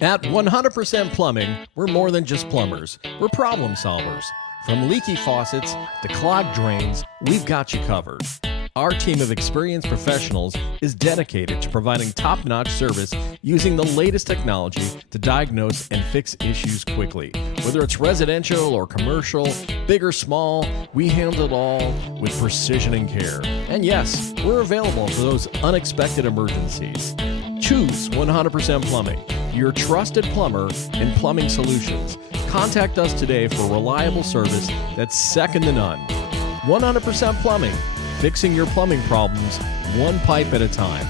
At 100% Plumbing, we're more than just plumbers. We're problem solvers. From leaky faucets to clogged drains, we've got you covered. Our team of experienced professionals is dedicated to providing top-notch service using the latest technology to diagnose and fix issues quickly. Whether it's residential or commercial, big or small, we handle it all with precision and care. And yes, we're available for those unexpected emergencies. Choose 100% Plumbing, your trusted plumber and plumbing solutions. Contact us today for reliable service that's second to none. 100% Plumbing, fixing your plumbing problems one pipe at a time.